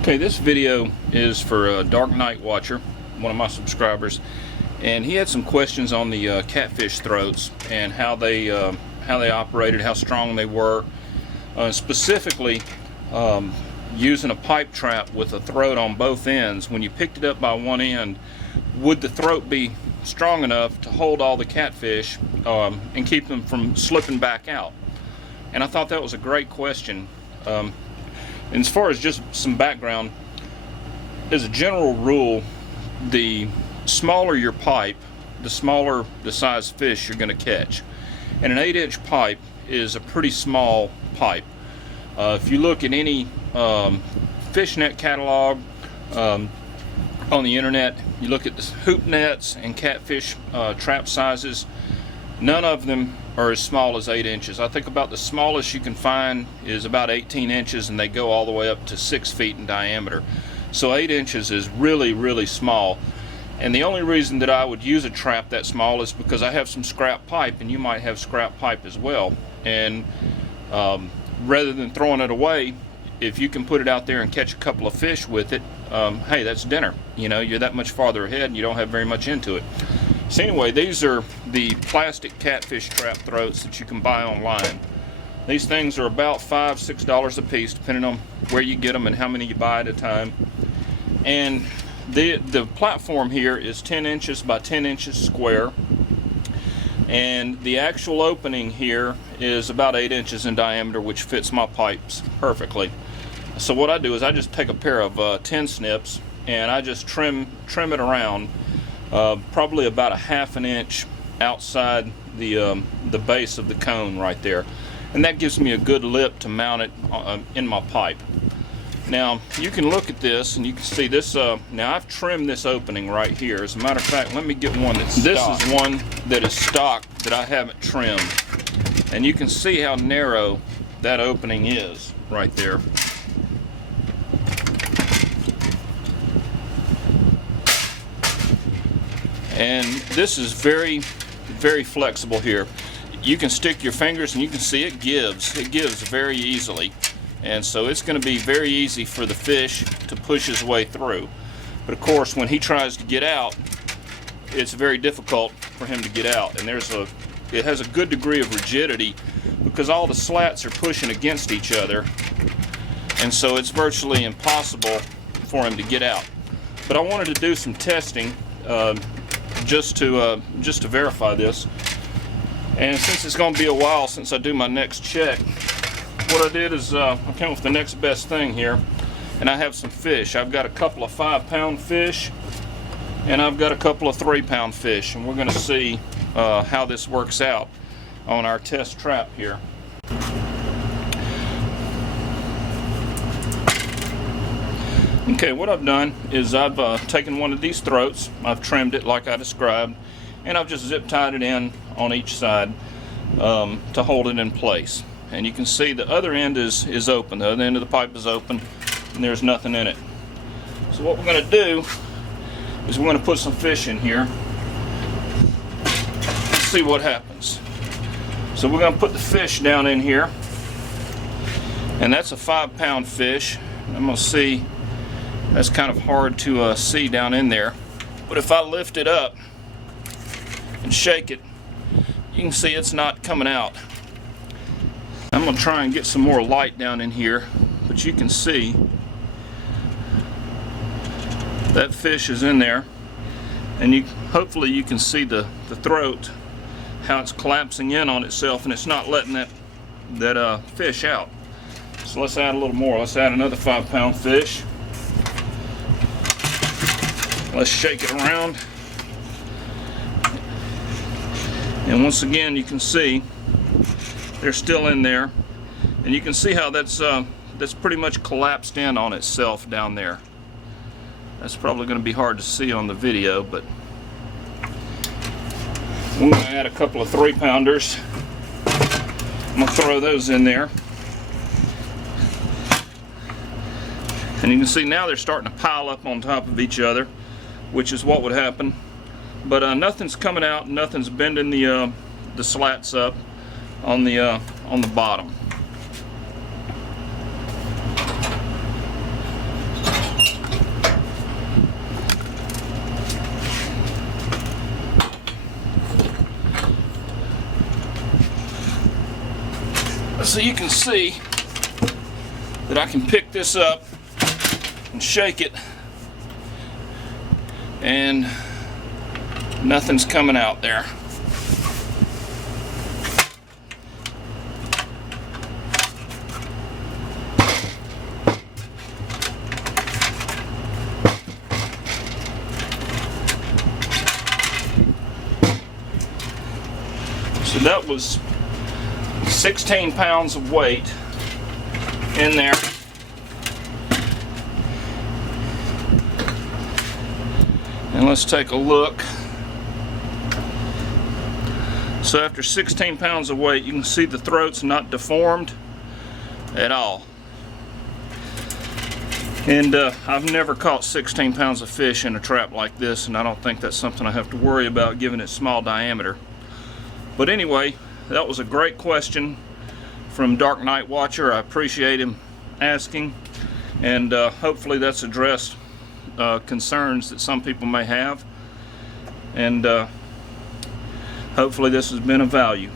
Okay, this video is for Dark Night Watcher, one of my subscribers, and he had some questions on the catfish throats and how they operated, how strong they were, specifically using a pipe trap with a throat on both ends. When you picked it up by one end, would the throat be strong enough to hold all the catfish and keep them from slipping back out? And I thought that was a great question. And as far as just some background, as a general rule, the smaller your pipe, the smaller the size fish you're going to catch. And an 8-inch pipe is a pretty small pipe. If you look at any fishnet catalog on the internet, you look at the hoop nets and catfish trap sizes, none of them are as small as 8 inches. I think about the smallest you can find is about 18 inches, and they go all the way up to 6 feet in diameter. So 8 inches is really, really small. And the only reason that I would use a trap that small is because I have some scrap pipe, and you might have scrap pipe as well. And rather than throwing it away, if you can put it out there and catch a couple of fish with it, hey, that's dinner. You know, you're that much farther ahead and you don't have very much into it. So anyway, these are the plastic catfish trap throats that you can buy online. These things are about $5, $6 a piece, depending on where you get them and how many you buy at a time. And the platform here is 10 inches by 10 inches square. And the actual opening here is about 8 inches in diameter, which fits my pipes perfectly. So what I do is I just take a pair of 10 snips and I just trim it around. Probably about a ½ an inch outside the base of the cone right there, and that gives me a good lip to mount it in my pipe. Now you can look at this and you can see this. Now I've trimmed this opening right here. As a matter of fact, let me get one that's stock. This is one that is stock that I haven't trimmed, and you can see how narrow that opening is right there. And this is very, very flexible here. You can stick your fingers and you can see it gives very easily. And so it's going to be very easy for the fish to push his way through. But of course, when he tries to get out, it's very difficult for him to get out. And it has a good degree of rigidity because all the slats are pushing against each other. And so it's virtually impossible for him to get out. But I wanted to do some testing just to verify this, and since it's going to be a while since I do my next check, what I did is I came up with the next best thing here, and I have some fish. I've got a couple of 5-pound fish and I've got a couple of 3-pound fish, and we're going to see how this works out on our test trap here. Okay, what I've done is I've taken one of these throats, I've trimmed it like I described, and I've just zip tied it in on each side to hold it in place. And you can see the other end is open, the other end of the pipe is open, and there's nothing in it. So what we're going to do is we're going to put some fish in here and see what happens. So we're going to put the fish down in here, and that's a 5-pound fish. I'm going to see. That's kind of hard to see down in there, but if I lift it up and shake it, you can see it's not coming out. I'm going to try and get some more light down in here, but you can see that fish is in there, and hopefully you can see the throat, how it's collapsing in on itself, and it's not letting that fish out. So let's add a little more. Let's add another 5-pound fish. Let's shake it around, and once again you can see they're still in there, and you can see how that's pretty much collapsed in on itself down there. That's probably going to be hard to see on the video, but I'm going to add a couple of 3-pounders. I'm going to throw those in there, and you can see now they're starting to pile up on top of each other, which is what would happen. But nothing's coming out, nothing's bending the slats up on the bottom. So you can see that I can pick this up and shake it and nothing's coming out there. So that was 16 pounds of weight in there. And let's take a look. So after 16 pounds of weight, you can see the throat's not deformed at all. And I've never caught 16 pounds of fish in a trap like this, and I don't think that's something I have to worry about given its small diameter. But anyway, that was a great question from Dark Night Watcher. I appreciate him asking, and hopefully that's addressed concerns that some people may have, and hopefully this has been of value.